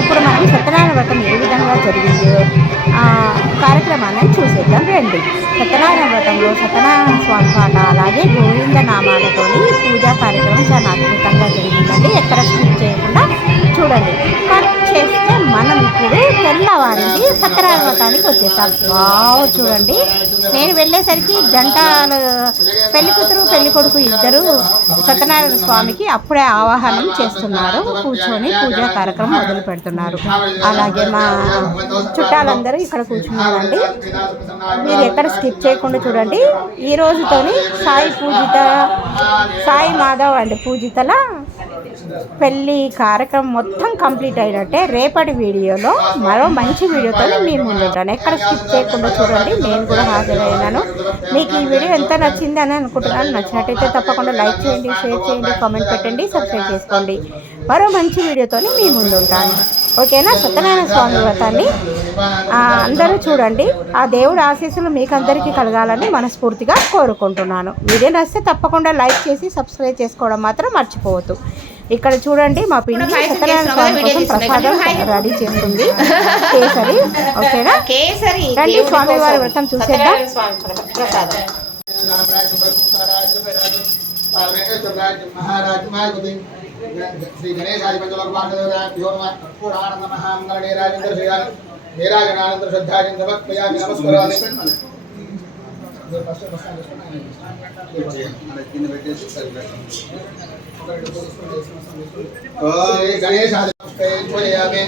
ఇప్పుడు మనం సత్యనారాయణ వ్రతం ఏ విధంగా జరిగిందో కార్యక్రమాన్ని చూసేద్దాం రండి. సత్యనారాయణ వ్రతంలో సత్యనారాయణ స్వామి పాట అలాగే గోవింద నామాలతోని పూజా కార్యక్రమం చాలా అద్భుతంగా జరిగిందండి. ఎక్కడ స్కిప్ చేయకుండా చూడండి. కట్ చేస్తే మనం ఇప్పుడు తెల్లవారింది సత్యనారాయణ వ్రతానికి వచ్చేసాం. వావ్ చూడండి, నేను వెళ్ళేసరికి జంటలు పెళ్లి కూతురు పెళ్లి కొడుకు ఇద్దరు సత్యనారాయణ స్వామికి అప్పుడే ఆవాహనం చేస్తున్నారు. కూర్చొని పూజా కార్యక్రమం మొదలు పెడుతున్నారు. అలాగే మా చుట్టాలందరూ ఇక్కడ కూర్చున్నారండి. మీరు ఎక్కడ స్కిప్ చేయకుండా చూడండి. ఈ రోజుతోని సాయి మాధవ్ అండ్ పూజితల పెళ్ళి కార్యక్రమం మొత్తం కంప్లీట్ అయినట్టే. రేపటి వీడియోలో మరో మంచి వీడియోతో మీ ముందుంటాను. ఎక్కడ స్కిప్ చేయకుండా చూడండి. నేను కూడా హాజరైనాను. మీకు ఈ వీడియో ఎంత నచ్చింది అని అనుకుంటున్నాను. నచ్చినట్టయితే తప్పకుండా లైక్ చేయండి, షేర్ చేయండి, కామెంట్ పెట్టండి, సబ్స్క్రైబ్ చేసుకోండి. మరో మంచి వీడియోతో మీ ముందుంటాను. ఓకేనా? సత్యనారాయణ స్వామి వ్రతాన్ని అందరూ చూడండి. ఆ దేవుడి ఆశీస్సులు మీకు అందరికీ కలగాలని మనస్ఫూర్తిగా కోరుకుంటున్నాను. వీడియో నచ్చితే తప్పకుండా లైక్ చేసి సబ్స్క్రైబ్ చేసుకోవడం మాత్రం మర్చిపోవద్దు. ఇక్కడ చూడండి, మా పిండి సత్యనారాయణ స్వామి కోసం ప్రసాదం రెడీ చేస్తుంది. కేసరి. ఓకేనా? రండి స్వామివారి వ్రతం చూసేద్దాం. శ్రీ గణేశాది పంచలోకపాఠ్యో పురాణం నమః మంగళేరాజేంద్ర శ్రీయాల నీరాజనానంద శ్రద్ధాజం సమర్పయామి నమస్కారామి. గణేశాది పూజయామి.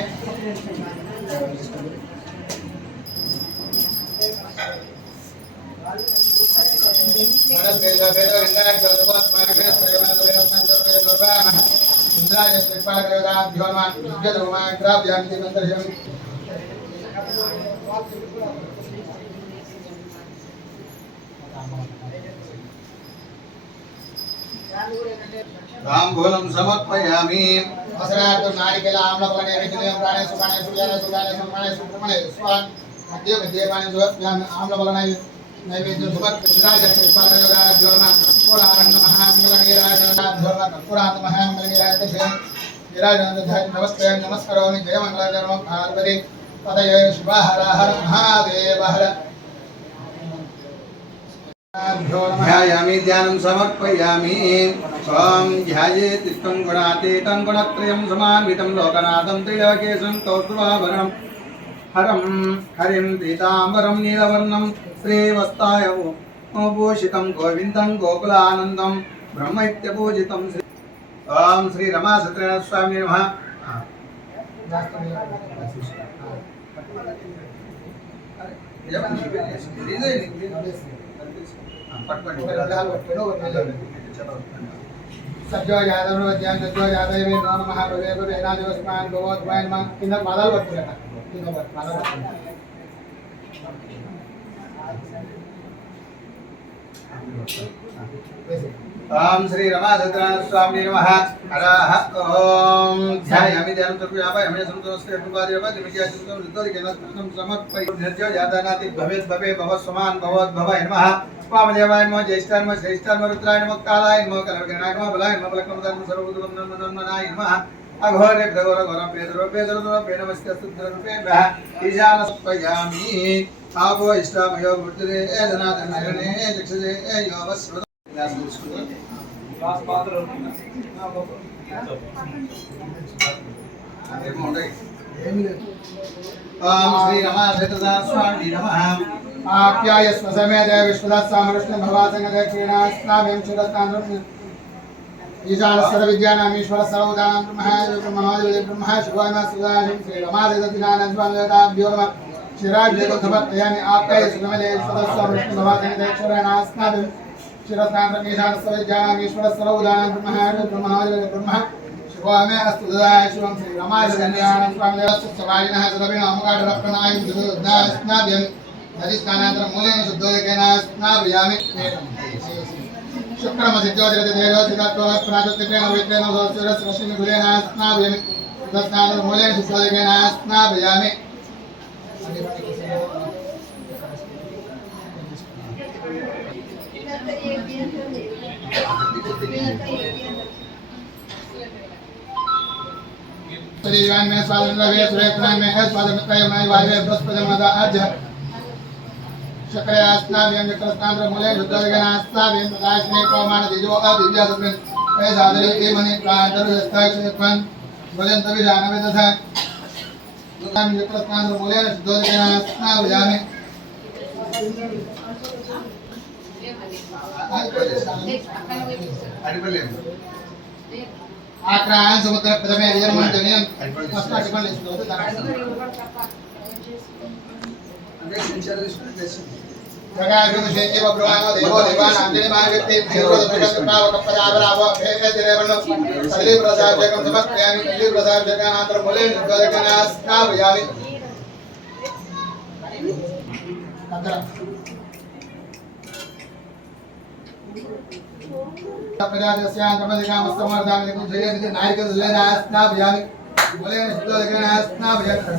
ताम्बूलं समर्पयामि. असरार्थ नारिकेल आम्लफल नैवेद्यं प्राणे सुपाणे सुजाने सुजाने सुमणे सुप्रमणे स्वान् मध्य मध्य पाणे सुयामि. आम्लफल नैवेद्यं समर्पयामि. पुष्पालयोगा ज्योमा पुराण नमः मंगलनीराजनाध्वर्म पुराण नमः मंगलनीराजते नीराजनाध्याय नमस्ते नमस्करोमि. जय मंगलधर्म पार्वती पदये शिवा हर हर महादेव हर. ध्यायामि ध्यानं समर्पयामि. स्वां ध्यायेत् तिष्ठं गुणातीतं गुणत्रयं समान्वितं लोकनाथं त्रिलोकेशं कौस्तुभाभरणं हरं हरिं पीताम्बरं नीलवर्णं श्रीवस्तायभूषितं गोविन्दं गोकुलानन्दं ब्रह्मैत्यपूजितं. ओं श्री रमा सत्यनारायण स्वामी नमः. सज्जो यादव ज्ञान सज्जो यादव में नमः महाभवे भवे नादिवस्मान भगवत वायन मा किंद मादाल बत्तुलेटा किंद मादाल ओम श्री रमा सत्यनारायण स्वामी नमः. हरः ओम ध्यायामि ध्यानं समर्पयामि. संतोषे पुकार्यव दिव्याचुतं ऋतोदिकेन समर्पयामि. सज्जो यादनाति भवेत् भवे भवस्वमान भवत् भवाय नमः. स्वामदेवाय नमः. ज्येष्ठाय नमः. श्रेष्ठाय नमः. रुद्राय नमः. कालाय नमः. कलवगणाय नमः. बलाय नमः. बलकमदाय नमः. सर्वभूतवन्दनाय नमः. अघोरे घोरघोरं पेदरूपे नमस्ते ईशानस्पयामि. आपो इष्टामयो मूर्तिरे धनाधनशरणे चक्षुषे योगस्वत. ओम श्री रमा सत्यनारायण स्वामी नमः. आप्यायस्व समेत विश्वदस्सामृष्ण भवासंगदक्षिणास्नाभ्यं शुद्धतान्द्रम् ईशानस्वर विद्यानामीश्वर सर्वदानं ब्रह्मः शिवाय सुदानं श्री रमादेवदिनानं स्वामिदेवताभ्यो नमः. शिराजदेव समर्पयामि. आप्यायस्व समेत विश्वदस्सामृष्ण भवासंगदक्षिणास्नाभ्यं शुद्धतान्द्रम् ईशानस्वर विद्यानामीश्वर सर्वदानं ब्रह्मः शिवाय सुदाय शिवं श्री रमादेवदिनानं स्वामिदेवताभ्यो सवारिणः सदभिनामकाढरप्रणाय सुदास्नाभ्यं अधिष्ठानान्तरं मूलेन शुद्धोदकेन स्नापयामि. शुक्रमसिद्धोदकतेजोसिद्धत्वात्प्राजोतिकेन पवित्रेण सूर्यस्रश्मिकुलेन स्नापयामि. तस्मात् मूलेन शुद्धोदकेन स्नापयामि. परिवान में स्वाधीन रहे सुरेखनान में है स्वाधीन कई में वायु बृहस्पति माता आज शक्रयास्ना व्यंग क्रस्तांत्र मूले रुद्रगणास्ना व्यंग प्रकाशने पवमान दिजो दिव्या सत्वन ए सादरी ए मनि प्रांतर दस्ताक्ष यत्वन वजन तभी जानवे तथा दुकान क्रस्तांत्र मूले रुद्रगणास्ना विजाने आक्रांत समुद्र प्रथमे यजमान जनियन अस्माकं जगागम शेति व ब्रह्मानो देवो देवान अंजलि मार्गते देवो दत्तकप्राव कपदावराव भेद दिरेवनो सली प्रसाद जगम समर्पयामि सली प्रसाद जगनांतर मूले निर्गलकनास्ना भयामि प्रजास्यान्तमधिकामस्तमर्दामि कुजयति नायकदलेनास्ना भयामि मूले निर्गलकनास्ना भयामि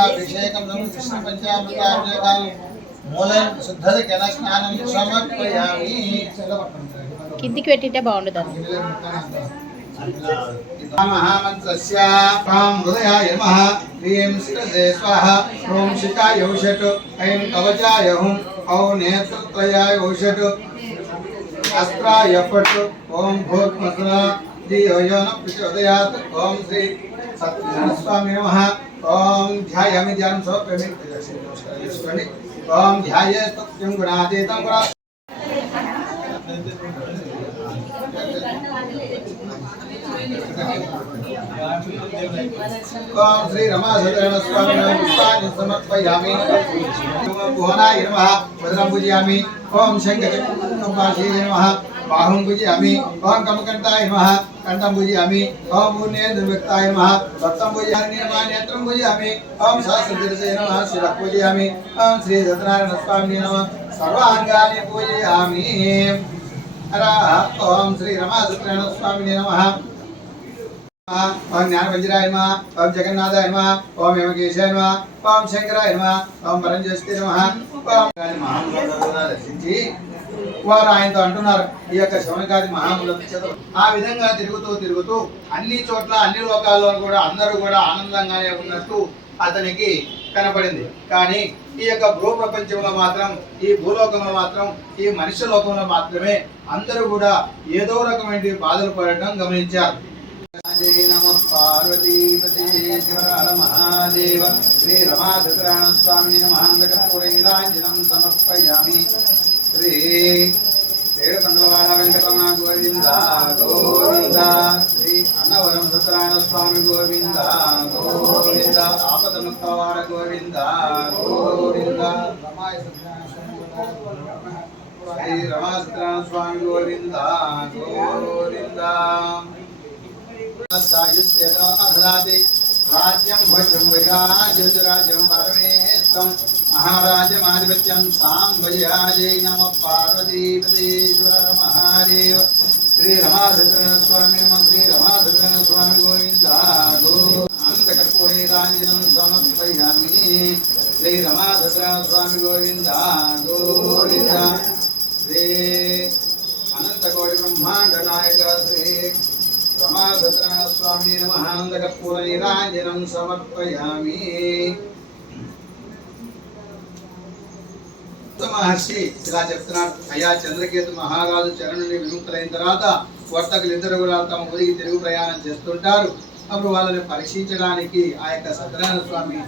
अभिषेकं कृष्ण पंचामृताभिषेकं मूलं शुद्धजन स्नानं समर्पयामि కిందికి పెట్టింటే బాగుండదు महामन्त्रस्य ॐ हृदयाय नमः ह्रीं शिरसे स्वाहा ॐ शिखाय औषट् ऐं कवचाय हुं औं नेत्रत्रयाय औषट् अस्त्राय फट् ॐ भूत्मसुना धियो न प्रचोदयात् ॐ श्री सत्यनारायणस्वामी नमः ॐ ध्यायामि ध्यानं समर्पयामि ॐ ध्याये सत्यं गुणातीतं गुणा ओम श्री रमासुरेण स्वामी समर्पयामि भुवनाय नमः वज्रं पूजयामि ओम शंखचक्रपाशे नमः बाहुं पूजयामि ओम कमकंठाय नमः कंठं पूजयामि ओम मूर्धन्यवक्ताय नमः वक्त्रं पूजयामि नेत्रं पूजयामि ओम सहस्रशीर्षे नमः शिरः पूजयामि ओम श्री सत्यनारायण स्वामी नमः सर्वांगानि पूजयामि ओम श्री रमासुरेण स्वामी नमः ओम ज्ञानवज्राय नमः ओम जगन्नाथाय नमः ओम हेमकेशाय नमः ओम शंकराय नमः ओम पరంజ్యోతికి नमः ओम మహాముల దర్శించి వారు ఆయనతో అంటున్నారు ఈ యొక్క శౌనకాది మహాముల ఆ విధంగా తిరుగుతూ అన్ని చోట్ల అన్ని లోకాల్లో కూడా అందరూ కూడా ఆనందంగానే ఉన్నట్టు అతనికి కనపడింది. కానీ ఈ యొక్క భూ ప్రపంచంలో మాత్రం ఈ భూలోకంలో మాత్రం ఈ మనుష్య లోకంలో మాత్రమే అందరూ కూడా ఏదో రకమైన బాధలు పడటం గమనించారు. जय नमः पार्वतीपते शिवहर महादेव श्री रमासुरेण स्वामी महांतकपूरैराञ्जनं समर्पयामि श्री ఏడుకొండలవాడ వెంకటరమణ గోవింద గోవింద శ్రీ అన్నవరం సత్యనారాయణ స్వామి గోవింద గోవింద ఆపదముక్తవాడ గోవింద గోవింద శ్రీ రమాసత్యనారాయణ స్వామి గోవింద గోవింద राज्यं भजं वैराजराज्यं परमेष्ठं महाराजमाधिपत्यं सांभयाजै नमः पार्वतीपतेश्वर महादेव श्री रमासुरेण स्वामी नमः श्री रमासुरेण स्वामी गोविन्द अनन्तकर्पूरैराञ्जनं समर्पयामि श्री रमासुरेण स्वामी गोविन्द गोविन्द श्री अनन्तकोटि ब्रह्माण्ड नायक श्री रमासुरेण स्वामी नमः अनन्तकर्पूरैराञ्जनं समर्पयामि మహర్షి ఇలా చెప్తున్నాడు, అయ్యా చంద్రకేతు మహారాజు చరణ్ నుండి విముక్తులైన తర్వాత వర్తకులు ఇద్దరు కూడా తమ ఊరికి తిరుగు ప్రయాణం చేస్తుంటారు. అప్పుడు వాళ్ళని పరీక్షించడానికి ఆ యొక్క సత్యనారాయణ స్వామి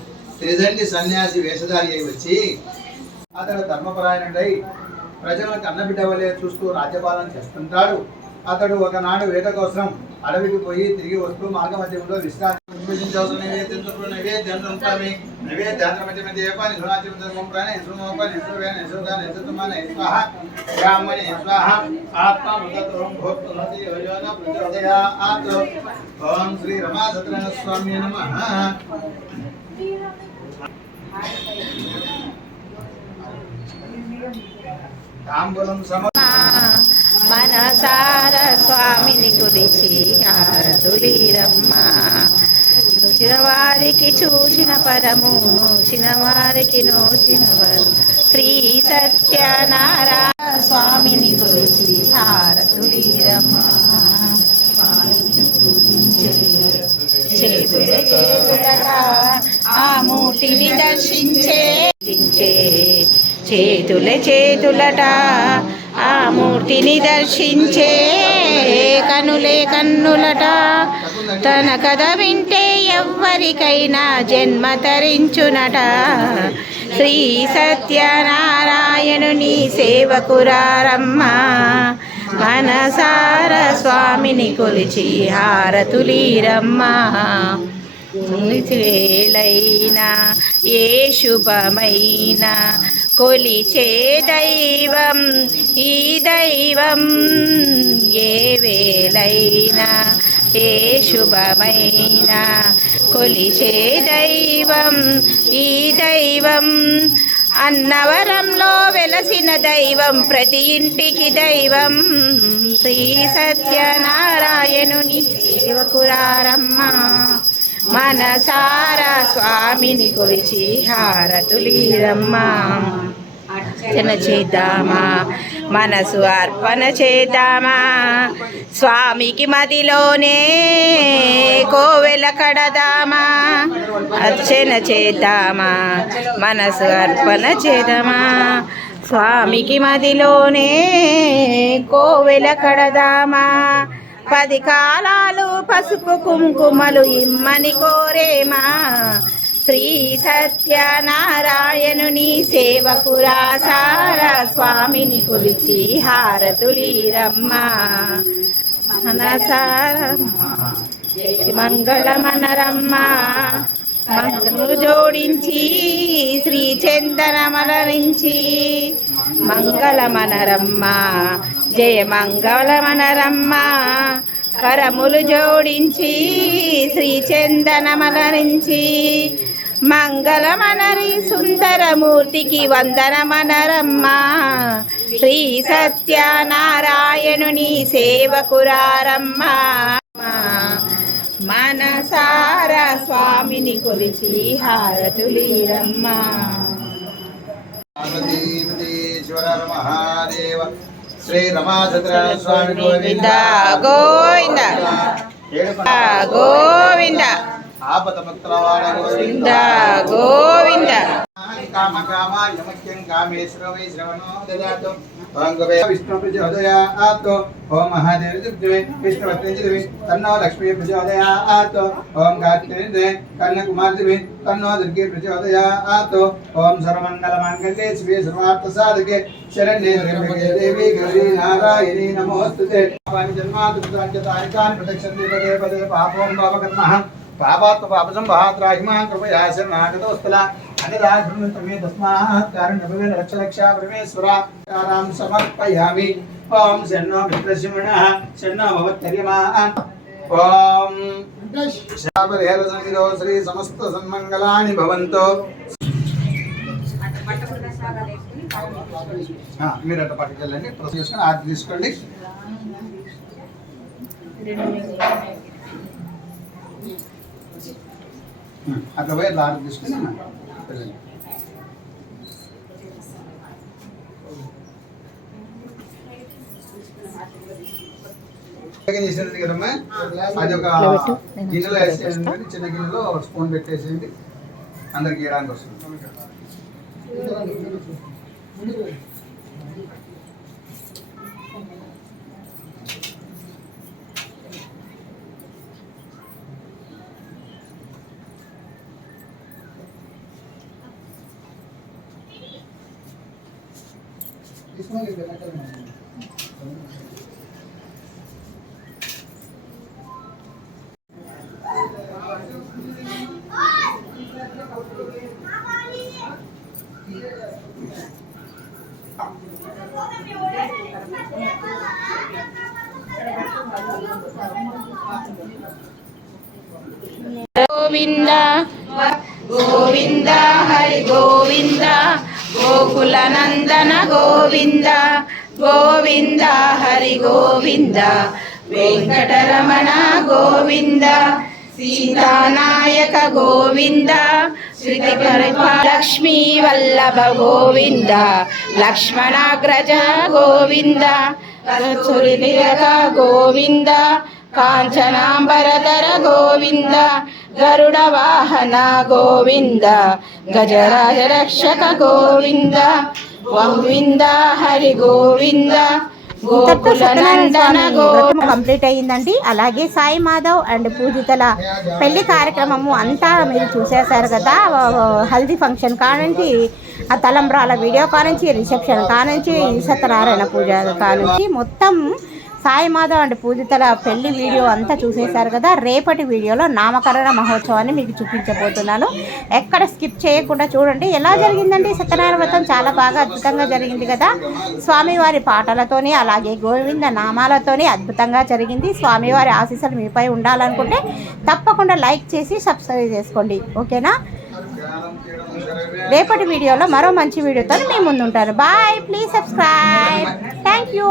త్రిదండి సన్యాసి వేషధారి అయి వచ్చి అతడు ధర్మపరాయణుడై ప్రజలకు అన్నబిడ్డ వలె చూస్తూ రాజ్యపాలన చేస్తుంటాడు. అతడు ఒకనాడు వేట కోసం అడవికి పోయి తిరిగి వస్తూ మార్గ మధ్యంలో విశ్రాంతి శ్రీ రమాసత్యనారాయణ స్వామి నమః. తాంబూలం మనసార స్వామిని గురించి ఆదులీరమ్మా. నూచిన వారికి చూచిన పరము, నూచిన వారికి నూచిన వరం, శ్రీ సత్యనారాయణ స్వామిని కొలిచి హారతులీరమ్మ. చేతులట ఆ మూర్తిని దర్శించే చేతులట ఆ మూర్తిని దర్శించే కనులే కన్నులట. తన కథ వింటే ఎవ్వరికైనా జన్మ తరించునట. శ్రీ సత్యనారాయణుని సేవకురారమ్మ. మనసార స్వామిని కొలిచి హారతులీరమ్మ. వేళైనా ఏ శుభమైన కొలిచే దైవం ఈ దైవం. ఏ వేళైనా ఏ శుభమైన కొలిచే దైవం ఈ దైవం. అన్నవరంలో వెలసిన దైవం ప్రతి ఇంటికి దైవం. శ్రీ సత్యనారాయణుని సేవకురారమ్మ. మనసారా స్వామిని కొలిచి హారతులీరమ్మ. అర్చన చేద్దామా, మనసు అర్పణ చేద్దామా. స్వామికి మదిలోనే కోవెల కడదామా. అర్చన చేద్దామా, మనసు అర్పణ చేద్దామా. స్వామికి మదిలోనే కోవెల కడదామా. 10 కాలాలు పసుపు కుంకుమలు ఇమ్మని కోరేమా. శ్రీ సత్యనారాయణుని సేవకురాసార స్వామిని కొలిచి హారతులీరమ్మ. మనసార మంగళమనరమ్మ. మంగళములు జోడించి శ్రీ చందనమలరించి మంగళమనరమ్మ. జయ మంగళమనరమ్మ. కరములు జోడించి శ్రీ చందనమలరించి మంగళమనరి సుందరమూర్తికి వందనమనరమ్మ. శ్రీ సత్యనారాయణుని సేవకురారమ్మ. మనసారా స్వామిని కొలిచి హారతులీరమ్మ. మహాదేవ శ్రీ రమాసత్యనారాయణ స్వామి గోవింద గోవింద గోవింద. ఆపదముక్తవాడ గోవింద గోవింద. కామకామాయ ముఖ్యం కామేశ్వర వై శ్రవణో దదాతు. ఓం గవే విష్ణు ప్రచోదయాత్. ఓం మహాదేవ దివ్యే విష్ణువత్రేంద్రవే తన్నో లక్ష్మీ ప్రచోదయాత్. ఓం గాయత్రీ కన్యాకుమారి దివే తన్నో దుర్గే ప్రచోదయాత్. ఓం సర్వమంగళ మాంగళ్యే శివే సర్వార్థ సాధకే శరణ్యే త్ర్యంబకే దేవి గౌరీ నారాయణీ నమోస్తుతే. పాపాని జన్మాద్రుతాని ప్రదక్షిణే పదే పదే పాపం పాపకర్మః పాపాత్మ పాపసంభాత్రాహిమా కృపయా శరణాగతోస్తల అనిరాధృతమే తస్మాత్ కారణభవేన రక్షరక్షా పరమేశ్వరాం సమర్పయామి. ఓం శన్నో మిత్రశివణః శన్నో భవత్యర్యమాన్. ఓం శాపరేల సంగిదో శ్రీ సమస్త సన్మంగళాని భవంతు. మీరు అట్లా పట్టుకెళ్ళండి. ప్రొసెస్ చేసుకొని ఆర్తి తీసుకోండి. అట్లా పోయి అట్లా ఆర్డర్ తీసుకుని చేసేది కదమ్మా. అది ఒక గిన్నెలో వేసేయండి. చిన్న గిన్నెలో స్పూన్ పెట్టేసేయండి. అందరికి ఇవ్వడానికి వస్తుంది. గోవింద గోవింద హరి గోవింద గోకుల నందన గోవింద గోవింద హరి గోవింద వెంకటరమణ గోవింద సీతానాయక గోవింద శృతి లక్ష్మీ వల్లభ గోవింద లక్ష్మణాగ్రజ గోవింద సురినిరక గోవింద కాంచనాంబరధర గోవింద గరుడ వాహన గోవింద గజరాజ రక్షక గోవింద గోవింద హరి గోవింద కంప్లీట్ అయ్యిందండి. అలాగే సాయి మాధవ్ అండ్ పూజితల పెళ్లి కార్యక్రమము అంతా మీరు చూసేశారు కదా. హల్దీ ఫంక్షన్ కానుంచి, ఆ తలంబ్రాల వీడియో కానుంచి, రిసెప్షన్ కానుంచి, సత్యనారాయణ పూజ కానుంచి మొత్తం సాయి మాధవ్ అండ్ పూజితల పెళ్లి వీడియో అంతా చూసేశారు కదా. రేపటి వీడియోలో నామకరణ మహోత్సవాన్ని మీకు చూపించబోతున్నాను. ఎక్కడ స్కిప్ చేయకుండా చూడండి. ఎలా జరిగిందండి సత్యనారాయణ వ్రతం? చాలా బాగా అద్భుతంగా జరిగింది కదా. స్వామివారి పాటలతోని అలాగే గోవింద నామాలతోని అద్భుతంగా జరిగింది. స్వామివారి ఆశీస్సులు మీపై ఉండాలనుకుంటే తప్పకుండా లైక్ చేసి సబ్స్క్రైబ్ చేసుకోండి. ఓకేనా? రేపటి వీడియోలో మరో మంచి వీడియోతో మీ ముందు ఉంటాను. Bye. Please subscribe. Thank you.